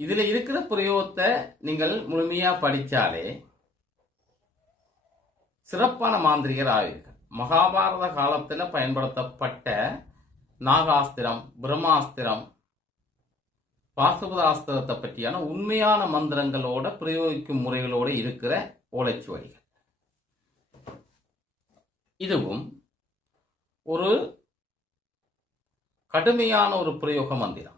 இதில் இருக்கிற பிரயோகத்தை நீங்கள் முழுமையாக படித்தாலே சிறப்பான மாந்திரிகர் ஆவீர்கள் மகாபாரத காலத்தில் பயன்படுத்தப்பட்ட நாகாஸ்திரம் பிரம்மாஸ்திரம் பாசுபதாஸ்திரத்தை பற்றியான உண்மையான மந்திரங்களோட பிரயோகிக்கும் முறைகளோடு இருக்கிற ஓலைச்சுவடிகள். இதுவும் ஒரு கடுமையான ஒரு பிரயோக மந்திரம்.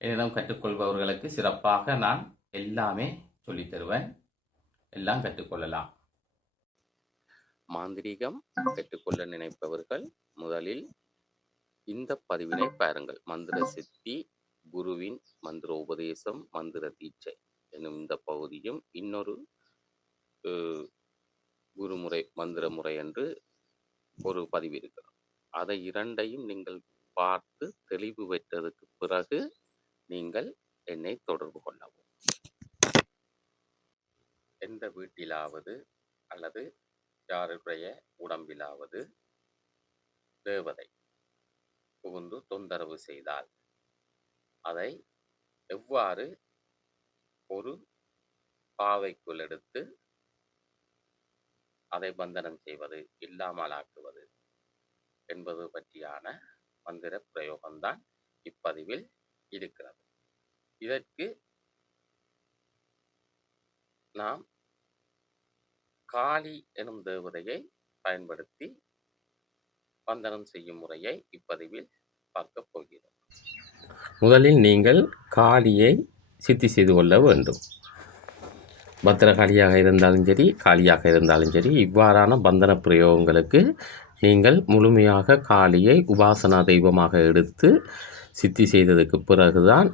என்னிடம் கற்றுக்கொள்பவர்களுக்கு சிறப்பாக நான் எல்லாமே சொல்லித் தருவேன். எல்லாம் கற்றுக்கொள்ளலாம். மாந்திரீகம் கற்றுக்கொள்ள நினைப்பவர்கள் முதலில் இந்த பதிவினை பாருங்கள். மந்திர சித்தி குருவின் மந்திர உபதேசம் மந்திர தீட்சை என்னும் இந்த பகுதியும் இன்னொரு குருமுறை மந்திர முறை என்று ஒரு பதிவு இருக்கிறது. அதை இரண்டையும் நீங்கள் பார்த்து தெளிவு பெற்றதுக்கு பிறகு நீங்கள் என்னை தொடர்பு கொள்ளவும். எந்த வீட்டிலாவது அல்லது யாருடைய உடம்பிலாவது தேவதை புகுந்து தொந்தரவு செய்தால் அதை எவ்வாறு ஒரு பாவைக்குள் எடுத்து அதை பந்தனம் செய்வது இல்லாமலாக்குவது என்பது பற்றியான மந்திர பிரயோகம்தான் இப்பதிவில் இருக்கிறது. இதற்கு நாம் காளி எனும் தேவதையை பயன்படுத்தி பந்தனம் செய்யும் முறையை இப்பதிவில் பார்க்க போகிறோம். முதலில் நீங்கள் காளியை சித்தி செய்து கொள்ள வேண்டும். பத்திரகாளியாக இருந்தாலும் சரி காளியாக இருந்தாலும் சரி இவ்வாறான பந்தன பிரயோகங்களுக்கு நீங்கள் முழுமையாக காளியை உபாசனா தெய்வமாக எடுத்து சித்தி செய்ததுக்கு பிறகுதான்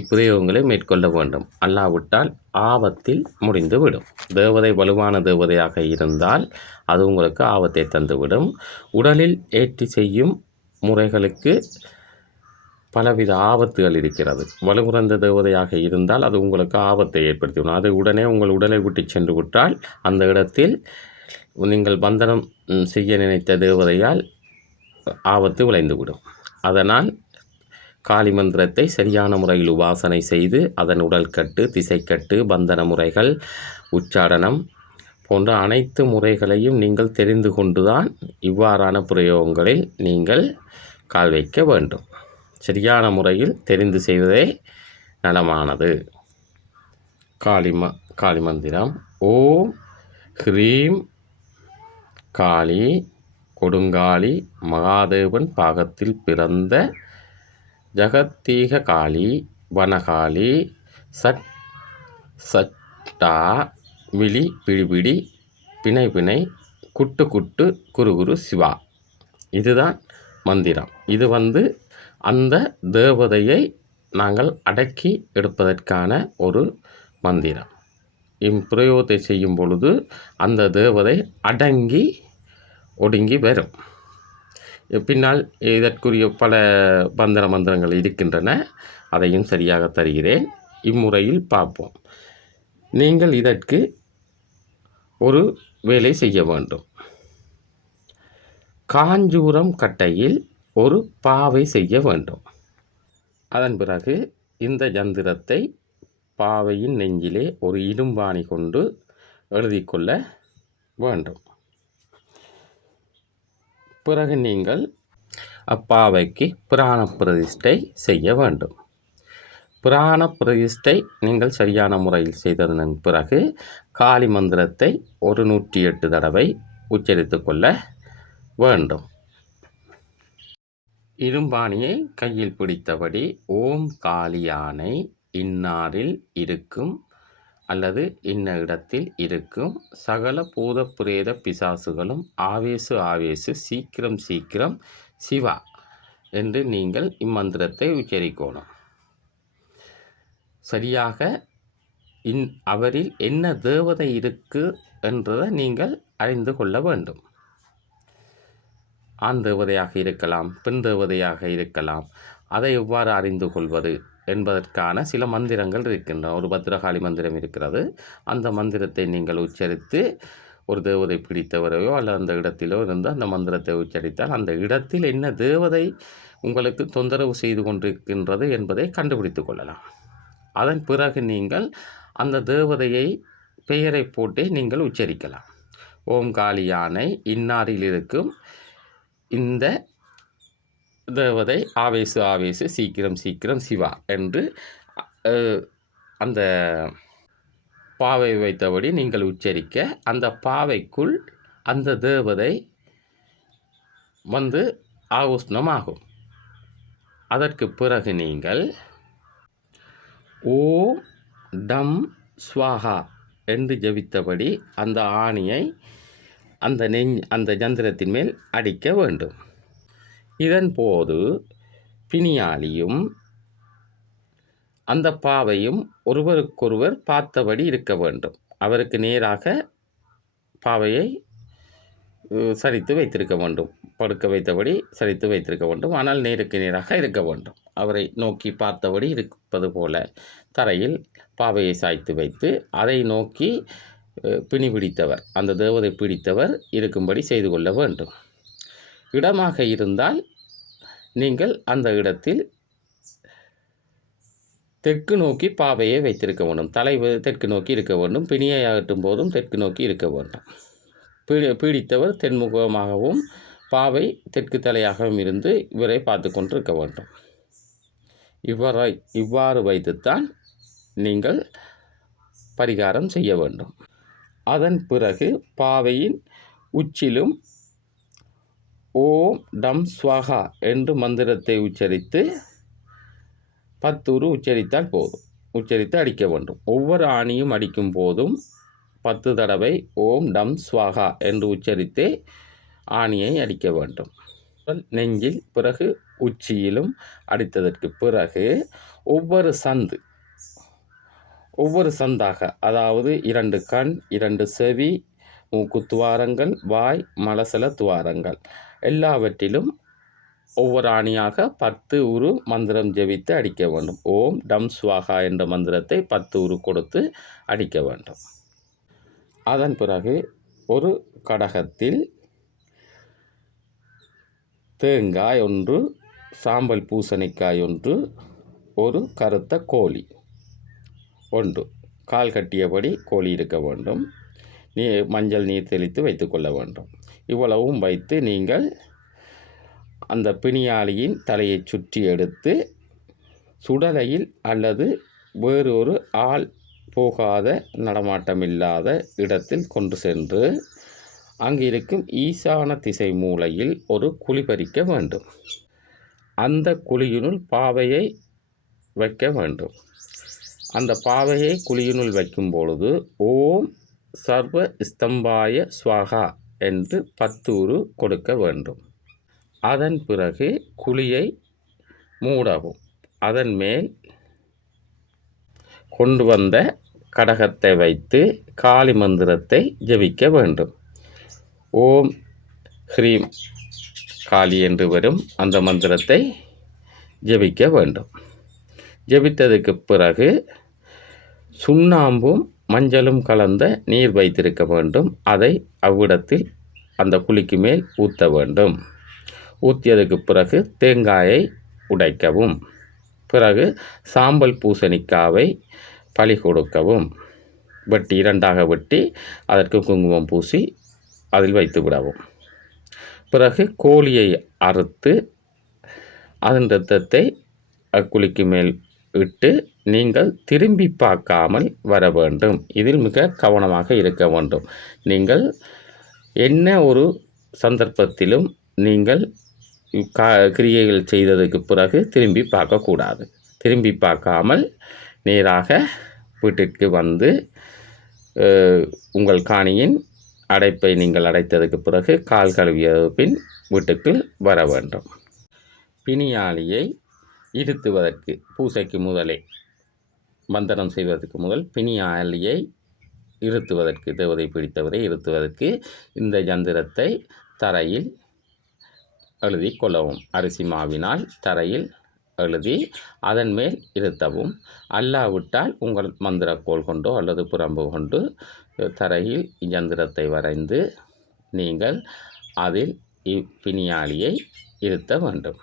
இப்பிரயோகங்களை மேற்கொள்ள வேண்டும். அல்லாவிட்டால் ஆபத்தில் முடிந்துவிடும். தேவதை வலுவான தேவதையாக இருந்தால் அது உங்களுக்கு ஆபத்தை தந்துவிடும். உடலில் ஏற்றி செய்யும் முறைகளுக்கு பலவித ஆபத்துகள் இருக்கிறது. வலுகுறந்த தேவதையாக இருந்தால் அது உங்களுக்கு ஆபத்தை ஏற்படுத்திவிடும். அது உடனே உங்கள் உடலை விட்டு சென்று விட்டால் அந்த இடத்தில் நீங்கள் பந்தனம் செய்ய நினைத்த தேவதையால் ஆபத்து விளைந்துவிடும். அதனால் காளி மந்திரத்தை சரியான முறையில் உபாசனை செய்து அதன் உடல் கட்டு திசைக்கட்டு பந்தன முறைகள் உச்சாடனம் போன்ற அனைத்து முறைகளையும் நீங்கள் தெரிந்து கொண்டுதான் இவ்வாறான பிரயோகங்களில் நீங்கள் கால் வைக்க வேண்டும். சரியான முறையில் தெரிந்து செய்வதே நலமானது. காளிம காளி மந்திரம் ஓம் ஹ்ரீம் காளி கொடுங்காளி மகாதேவன் பாகத்தில் பிறந்த ஜகத்தீக காளி வனகாளி சட் சட்டா விழி பிடிபிடி பிணை பிணை குட்டு குட்டு குரு குரு சிவா. இதுதான் மந்திரம். இது வந்து அந்த தேவதையை நாங்கள் அடக்கி எடுப்பதற்கான ஒரு மந்திரம். இப்பிரயோகத்தை செய்யும் பொழுது அந்த தேவதை அடங்கி ஒடுங்கி வரும். பின்னால் இதற்குரிய பல பந்தன மந்திரங்கள் இருக்கின்றன. அதையும் சரியாக தருகிறேன். இம்முறையில் பார்ப்போம். நீங்கள் இதற்கு ஒரு வேலை செய்ய வேண்டும். காஞ்சூரம் கட்டையில் ஒரு பாவை செய்ய வேண்டும். அதன் பிறகு இந்த யந்திரத்தை பாவையின் நெஞ்சிலே ஒரு இரும்பாணி கொண்டு எழுதிக்கொள்ள வேண்டும். பிறகு நீங்கள் அப்பாவைக்கு பிராண பிரதிஷ்டை செய்ய வேண்டும். பிராண பிரதிஷ்டை நீங்கள் சரியான முறையில் செய்ததன் பிறகு காளி மந்திரத்தை ஒரு நூற்றி எட்டு தடவை உச்சரித்து கொள்ள வேண்டும். இரும்பாணியை கையில் பிடித்தபடி ஓம் காளியானை இன்னாரில் இருக்கும் அல்லது இன்ன இடத்தில் இருக்கும் சகல பூத பிரேத பிசாசுகளும் ஆவேசு ஆவேசு சீக்கிரம் சீக்கிரம் சிவா என்று நீங்கள் இம்மந்திரத்தை உச்சரிக்கணும். சரியாக இன் அவரில் என்ன தேவதை இருக்கு என்றதை நீங்கள் அறிந்து கொள்ள வேண்டும். ஆண் தேவதையாக இருக்கலாம் பெண் தேவதையாக இருக்கலாம் அதை எவ்வாறு அறிந்து கொள்வது? என்பதற்கான சில மந்திரங்கள் இருக்கின்றன. ஒரு பத்ரகாளி மந்திரம் இருக்கிறது. அந்த மந்திரத்தை நீங்கள் உச்சரித்து ஒரு தேவதை பிடித்தவரையோ அல்லது அந்த இடத்திலோ இருந்து அந்த மந்திரத்தை உச்சரித்தால் அந்த இடத்தில் என்ன தேவதை உங்களுக்கு தொந்தரவு செய்து கொண்டிருக்கின்றது என்பதை கண்டுபிடித்து கொள்ளலாம். அதன் பிறகு நீங்கள் அந்த தேவதையை பெயரை போட்டே நீங்கள் உச்சரிக்கலாம். ஓம் காளி யானை இன்னாரில் இருக்கும் இந்த தேவதை ஆவேசு ஆவேசு சீக்கிரம் சீக்கிரம் சிவா என்று அந்த பாவை வைத்தபடி நீங்கள் உச்சரிக்க அந்த பாவைக்குள் அந்த தேவதை வந்து ஆகுஷ்ணமாகும் அதற்கு பிறகு நீங்கள் ஓ டம் ஸ்வாகா என்று ஜபித்தபடி அந்த ஆணியை அந்த நெஞ் அந்த ஜந்திரத்தின் மேல் அடிக்க வேண்டும். இதன் போது பிணியாளியும் அந்த பாவையும் ஒருவருக்கொருவர் பார்த்தபடி இருக்க வேண்டும். அவருக்கு நேராக பாவையை சரித்து வைத்திருக்க வேண்டும். படுக்க வைத்தபடி சரித்து வைத்திருக்க வேண்டும். ஆனால் நேருக்கு நேராக இருக்க வேண்டும். அவரை நோக்கி பார்த்தபடி இருப்பது போல தரையில் பாவையை சாய்த்து வைத்து அதை நோக்கி பிணி பிடித்தவர் அந்த தேவதை பிடித்தவர் இருக்கும்படி செய்து கொள்ள வேண்டும். இடமாக இருந்தால் நீங்கள் அந்த இடத்தில் தெற்கு நோக்கி பாவையை வைத்திருக்க வேண்டும். தலை தெற்கு நோக்கி இருக்க வேண்டும். பிணியை ஆகட்டும் போதும் தெற்கு நோக்கி இருக்க வேண்டும். பீடி பீடித்தவர் தென்முகமாகவும் பாவை தெற்கு தலையாகவும் இருந்து இவரை பார்த்து கொண்டிருக்க வேண்டும். இவரை இவ்வாறு வைத்துத்தான் நீங்கள் பரிகாரம் செய்ய வேண்டும். அதன் பிறகு பாவையின் உச்சிலும் ஓம் டம் ஸ்வாகா என்று மந்திரத்தை உச்சரித்து பத்துரு உச்சரித்தால் போதும். உச்சரித்து அடிக்க வேண்டும். ஒவ்வொரு ஆணியும் அடிக்கும் போதும் பத்து தடவை ஓம் டம் ஸ்வாகா என்று உச்சரித்து ஆணியை அடிக்க வேண்டும். நெஞ்சில் பிறகு உச்சியிலும் அடித்ததற்கு பிறகு ஒவ்வொரு சந்து ஒவ்வொரு சந்தாக அதாவது இரண்டு கண் இரண்டு செவி மூக்கு துவாரங்கள் வாய் மலசல துவாரங்கள். எல்லாவற்றிலும் ஒவ்வொரு ஆணியாக பத்து உரு மந்திரம் ஜெபித்து அடிக்க வேண்டும். ஓம் டம் ஸ்வாகா என்ற மந்திரத்தை பத்து உரு கொடுத்து அடிக்க வேண்டும். அதன் பிறகு ஒரு கடகத்தில் தேங்காய் ஒன்று சாம்பல் பூசணிக்காய் ஒன்று ஒரு கருத்த கோழி ஒன்று. கால் கட்டியபடி கோழி இருக்க வேண்டும். நீ மஞ்சள் நீர் தெளித்து வைத்துக்கொள்ள வேண்டும். இவ்வளவும் வைத்து நீங்கள் அந்த பிணியாளியின் தலையை சுற்றி எடுத்து சுடலையில் அல்லது வேறொரு ஆள் போகாத நடமாட்டமில்லாத இடத்தில் கொண்டு சென்று அங்கு இருக்கும் ஈசான திசை மூலையில் ஒரு குழி பறிக்க வேண்டும். அந்த குழியினுள் பாவையை வைக்க வேண்டும். அந்த பாவையை குழியினுள் வைக்கும் பொழுது ஓம் சர்வ ஸ்தம்பாய ஸ்வாகா என்று பத்தூறு கொடுக்க வேண்டும். அதன் பிறகு குழியை மூடவும். அதன் மேல் கொண்டு வந்த கடகத்தை வைத்து காளி மந்திரத்தை ஜபிக்க வேண்டும். ஓம் ஹ்ரீம் காளி என்று வரும் அந்த மந்திரத்தை ஜபிக்க வேண்டும். ஜபித்ததுக்கு பிறகு சுண்ணாம்பும் மஞ்சளும் கலந்த நீர் வைத்திருக்க வேண்டும். அதை அவ்விடத்தில் அந்த குழிக்கு மேல் ஊற்ற வேண்டும். ஊற்றியதுக்கு பிறகு தேங்காயை உடைக்கவும். பிறகு சாம்பல் பூசணிக்காவை பழி கொடுக்கவும். வெட்டி இரண்டாக வெட்டி அதற்கு குங்குமம் பூசி அதில் வைத்து விடவும். பிறகு கோழியை அறுத்து அதன் ரத்தத்தை அக்குழிக்கு மேல் இட்டு நீங்கள் திரும்பி பார்க்காமல் வர வேண்டும். இதில் மிக கவனமாக இருக்க வேண்டும். நீங்கள் என்ன ஒரு சந்தர்ப்பத்திலும் நீங்கள் கா கிரியைகள் செய்ததுக்கு பிறகு திரும்பி பார்க்கக்கூடாது. திரும்பி பார்க்காமல் நேராக வீட்டிற்கு வந்து உங்கள் காணியின் அடைப்பை நீங்கள் அடைத்ததுக்கு பிறகு கால் கழுவிய பின் வீட்டுக்கு வர வேண்டும். பிணியாளியை இருத்துவதற்கு பூசைக்கு முதலே மந்திரம் செய்வதற்கு முதல் பிணியாளியை இருத்துவதற்கு தேவதை பிடித்தவரை இருத்துவதற்கு இந்த யந்திரத்தை தரையில் எழுதி கொள்ளவும். அரிசி மாவினால் தரையில் எழுதி அதன் மேல் இருத்தவும். அல்லாவிட்டால் உங்கள் மந்திரக்கோல் கொண்டோ அல்லது புறம்பு கொண்டு தரையில் யந்திரத்தை வரைந்து நீங்கள் அதில் இப்பிணியாளியை இருத்த வேண்டும்.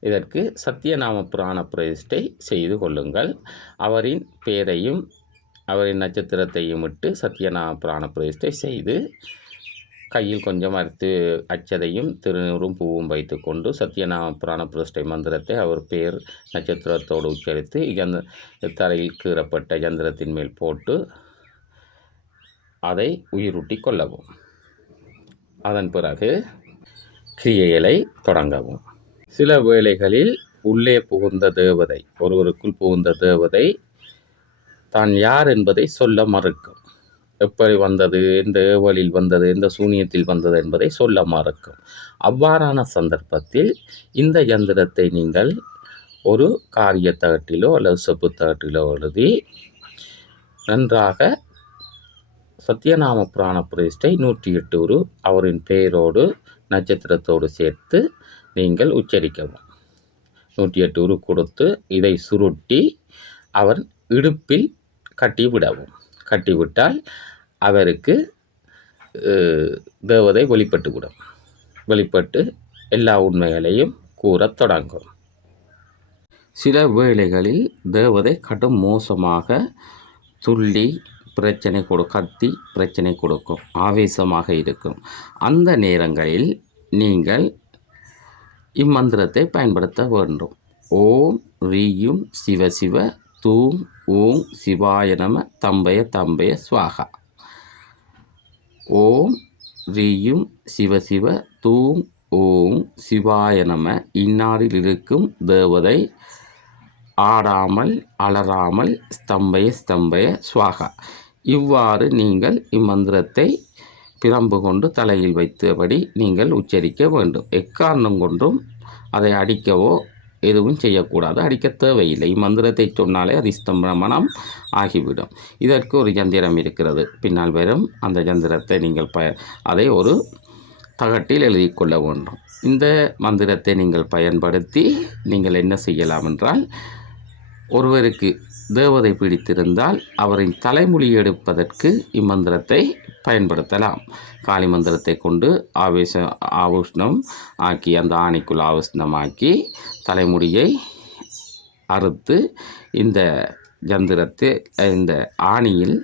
இதற்கு சத்தியநாம புராண பிரதிஷ்டை செய்து கொள்ளுங்கள். அவரின் பெயரையும் அவரின் நட்சத்திரத்தையும் விட்டு சத்தியநாம புராண பிரதிஷ்டை செய்து கையில் கொஞ்சம் அறுத்து அச்சதையும் திருநூறும் பூவும் வைத்துக்கொண்டு சத்தியநாம புராண பிரதிஷ்டை மந்திரத்தை அவர் பேர் நட்சத்திரத்தோடு உச்சரித்து யந்த தரையில் கீறப்பட்ட யந்திரத்தின் மேல் போட்டு அதை உயிரூட்டி கொள்ளவும். அதன் பிறகு கிரியைகளை தொடங்கவும். சில வேளைகளில் உள்ளே புகுந்த தேவதை ஒருவருக்குள் புகுந்த தேவதை தான் யார் என்பதை சொல்ல மறுக்கும். எப்படி வந்தது எந்த ஏவலில் வந்தது எந்த சூனியத்தில் வந்தது என்பதை சொல்ல மறுக்கும். அவ்வாறான சந்தர்ப்பத்தில் இந்த யந்திரத்தை நீங்கள் ஒரு காரிய தகட்டிலோ அல்லது செப்பு தகட்டிலோ எழுதி நன்றாக சத்யநாம புராண பிரதிஷ்டை நூற்றி எட்டு ஒரு அவரின் பெயரோடு நட்சத்திரத்தோடு சேர்த்து நீங்கள் உச்சரிக்கவும். நூற்றி எட்டு உரு கொடுத்து இதை சுருட்டி அவர் இடுப்பில் கட்டிவிடவும். கட்டிவிட்டால் அவருக்கு தேவதை வெளிப்பட்டுவிடும் வெளிப்பட்டு எல்லா உண்மைகளையும் கூறத் தொடங்கும். சில வேளைகளில் தேவதை கடும் மோசமாக துள்ளி பிரச்சனை கொடு கத்தி பிரச்சனை கொடுக்கும் ஆவேசமாக இருக்கும். அந்த நேரங்களில் நீங்கள் இம்மந்திரத்தை பயன்படுத்த வேண்டும். ஓம் ரீயும் சிவ சிவ தூம் ஓம் சிவாய நம தம்பய தம்பய ஸ்வாகா ஓம் ரீயும் சிவ சிவ தூம் ஓம் சிவாய நம இன்னாரில் இருக்கும் தேவதை ஆடாமல் அலறாமல் ஸ்தம்பய ஸ்தம்பய ஸ்வாகா இவ்வாறு நீங்கள் இம்மந்திரத்தை பிரம்பு கொண்டு தலையில் வைத்தபடி நீங்கள் உச்சரிக்க வேண்டும். எக்காரணம் கொண்டும் அதை அடிக்கவோ எதுவும் செய்யக்கூடாது. அடிக்க தேவையில்லை. மந்திரத்தை சொன்னாலே அது ஸ்தம்பனம் ஆகிவிடும். இதற்கு ஒரு ஜந்திரம் இருக்கிறது. பின்னால் வரும் அந்த ஜந்திரத்தை நீங்கள் ப அதை ஒரு தகட்டில் எழுதி கொள்ள வேண்டும். இந்த மந்திரத்தை நீங்கள் பயன்படுத்தி நீங்கள் என்ன செய்யலாம் என்றால் ஒருவருக்கு தேவதை பிடித்திருந்தால் அவரின் தலைமொழி எடுப்பதற்கு இம்மந்திரத்தை பயன்படுத்தலாம். காளி மந்திரத்தை கொண்டு ஆவேச ஆவுஷ்ணம் ஆக்கி அந்த ஆணைக்குள் ஆவுஷ்ணமாக்கி தலைமுடியை அறுத்து இந்த ஜந்திரத்தை இந்த ஆணியில்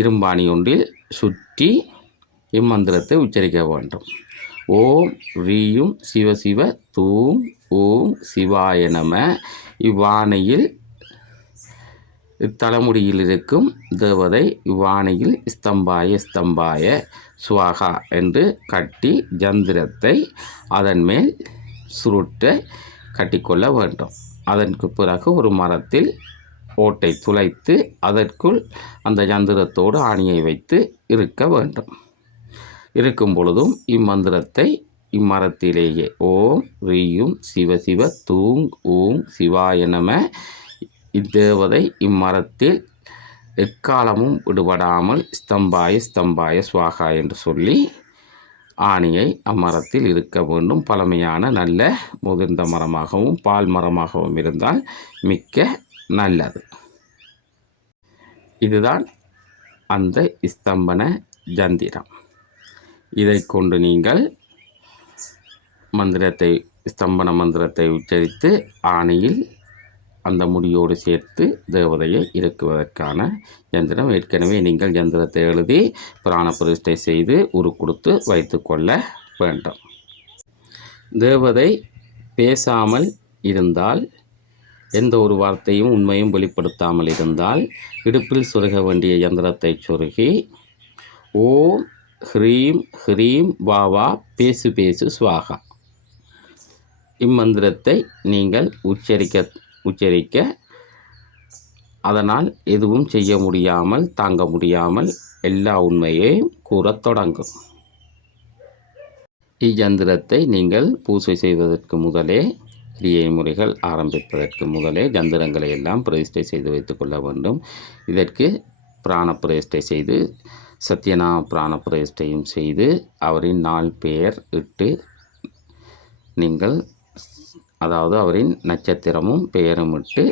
இரும்பாணி ஒன்றில் சுற்றி இம்மந்திரத்தை உச்சரிக்க வேண்டும். ஓம் ரீயும் சிவ சிவ தூம் ஓம் சிவாய நம இவ்வாணையில் இத்தலைமுடியில் இருக்கும் தேவதை வானியில் ஸ்தம்பாய ஸ்தம்பாய சுவாகா என்று கட்டி ஜந்திரத்தை அதன் மேல் சுருட்ட கட்டிக்கொள்ள வேண்டும். அதற்கு பிறகு ஒரு மரத்தில் ஓட்டை துளைத்து அதற்குள் அந்த யந்திரத்தோடு ஆணியை வைத்து இருக்க வேண்டும். இருக்கும் பொழுதும் இம்மந்திரத்தை இம்மரத்திலேயே ஓம் ரீயும் சிவ சிவ தூங் ஊங் சிவாய நம இத்தேவதை இம்மரத்தில் எக்காலமும் விடுபடாமல் ஸ்தம்பாய ஸ்தம்பாய சுவாகா என்று சொல்லி ஆணியை அம்மரத்தில் இருக்க வேண்டும். பழமையான நல்ல முதிர்ந்த மரமாகவும் பால் மரமாகவும் இருந்தால் மிக்க நல்லது. இதுதான் அந்த ஸ்தம்பன ஜந்திரம். இதை கொண்டு நீங்கள் மந்திரத்தை ஸ்தம்பன மந்திரத்தை உச்சரித்து ஆணையில் அந்த முடியோடு சேர்த்து தேவதையை இறக்குவதற்கான யந்திரம். ஏற்கனவே நீங்கள் யந்திரத்தை எழுதி பிராண பிரதிஷ்டை செய்து உரு கொடுத்து வைத்துக்கொள்ள வேண்டும். தேவதை பேசாமல் இருந்தால் எந்த ஒரு வார்த்தையும் உண்மையும் வெளிப்படுத்தாமல் இருந்தால் இடுப்பில் சொருக வேண்டிய யந்திரத்தை சொருகி ஓம் ஹ்ரீம் ஹ்ரீம் வாவா பேசு பேசு சுவாகா. இம்மந்திரத்தை நீங்கள் உச்சரிக்க உச்சரிக்க அதனால் எதுவும் செய்ய முடியாமல் தாங்க முடியாமல் எல்லா உண்மையையும் கூறத் தொடங்கும். இயந்திரத்தை நீங்கள் பூசை செய்வதற்கு முதலே கிரியை முறைகள் ஆரம்பிப்பதற்கு முதலே ஜந்திரங்களை எல்லாம் பிரதிஷ்டை செய்து வைத்துக்கொள்ள வேண்டும். இதற்கு பிராண பிரதிஷ்டை செய்து சத்யநா பிராண பிரதிஷ்டையும் செய்து அவரின் நாள் பெயர் இட்டு நீங்கள் அதாவது அவரின் நட்சத்திரமும் பெயரும் விட்டு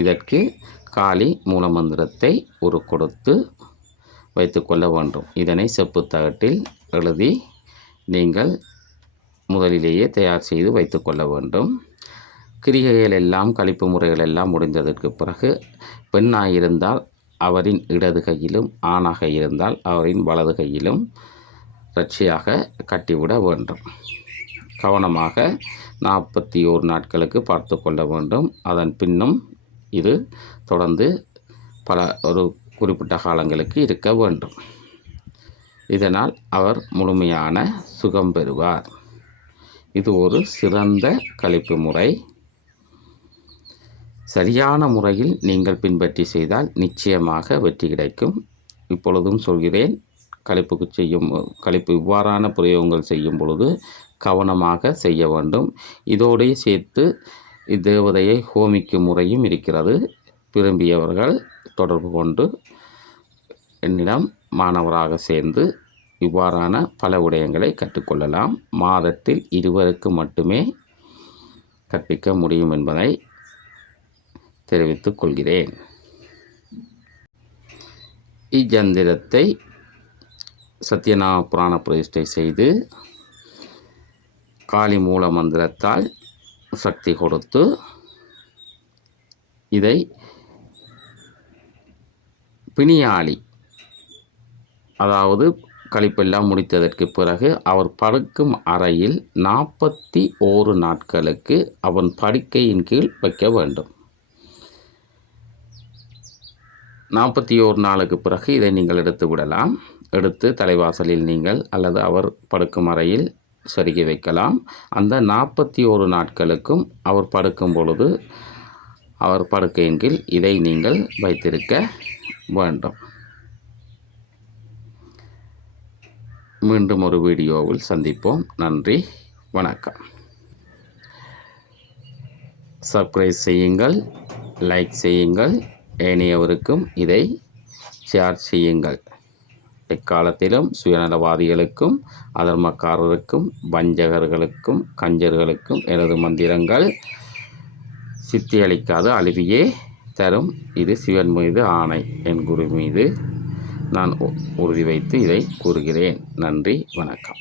இதற்கு காளி மூலமந்திரத்தை ஒரு கொடுத்து வைத்துக்கொள்ள வேண்டும். இதனை செப்பு தகட்டில் எழுதி நீங்கள் முதலிலேயே தயார் செய்து வைத்துக்கொள்ள வேண்டும். கிரிகைகள் எல்லாம் கழிப்பு முறைகள் எல்லாம் முடிந்ததற்கு பிறகு பெண்ணாக இருந்தால் அவரின் இடது கையிலும் ஆணாக இருந்தால் அவரின் வலது கையிலும் ரட்சியாக கட்டிவிட வேண்டும். கவனமாக நாற்பத்தி ஓரு நாட்களுக்கு பார்த்து கொள்ள வேண்டும். அதன் பின்னும் இது தொடர்ந்து பல ஒரு குறிப்பிட்ட காலங்களுக்கு இருக்க வேண்டும். இதனால் அவர் முழுமையான சுகம் பெறுவார். இது ஒரு சிறந்த கழிப்பு முறை. சரியான முறையில் நீங்கள் பின்பற்றி செய்தால் நிச்சயமாக வெற்றி கிடைக்கும். இப்பொழுதும் சொல்கிறேன் கழிப்புக்கு செய்யும் கழிப்பு இவ்வாறான பிரயோகங்கள் செய்யும் பொழுது கவனமாக செய்ய வேண்டும். இதோடு சேர்த்து இத்தேவதையை ஹோமிக்கும் முறையும் இருக்கிறது. விரும்பியவர்கள் தொடர்பு கொண்டு என்னிடம் மாணவராக சேர்ந்து இவ்வாறான பல விடயங்களை கற்றுக்கொள்ளலாம். மாதத்தில் இருவருக்கு மட்டுமே கற்பிக்க முடியும் என்பதை தெரிவித்துக் கொள்கிறேன். இஜந்திரத்தை சத்யநாம புராண பிரதிஷ்டை செய்து காளி மூல மந்திரத்தால் சக்தி கொடுத்து இதை பிணியாளி அதாவது கழிப்பெல்லாம் முடித்ததற்கு பிறகு அவர் படுக்கும் அறையில் நாற்பத்தி ஓரு நாட்களுக்கு அவன் படுக்கையின் கீழ் வைக்க வேண்டும். நாற்பத்தி ஓரு நாளுக்கு பிறகு இதை நீங்கள் எடுத்து விடலாம். எடுத்து தலைவாசலில் நீங்கள் அல்லது அவர் படுக்கும் அறையில் சருகி வைக்கலாம். அந்த நாற்பத்தி ஒரு நாட்களுக்கும் அவர் படுக்கும் பொழுது அவர் படுக்கையின் கீழ் இதை நீங்கள் வைத்திருக்க வேண்டும். மீண்டும் ஒரு வீடியோவில் சந்திப்போம். நன்றி வணக்கம். சப்ஸ்கிரைப் செய்யுங்கள் லைக் செய்யுங்கள். ஏனையவருக்கும் இதை ஷேர் செய்யுங்கள். எக்காலத்திலும் சுயநலவாதிகளுக்கும் அதர்மக்காரருக்கும் வஞ்சகர்களுக்கும் கஞ்சர்களுக்கும் எனது மந்திரங்கள் சித்தியளிக்காத அழிவியே தரும். இது சிவன் மீது ஆணை. என் குரு மீது நான் உறுதி வைத்து இதை கூறுகிறேன். நன்றி. வணக்கம்.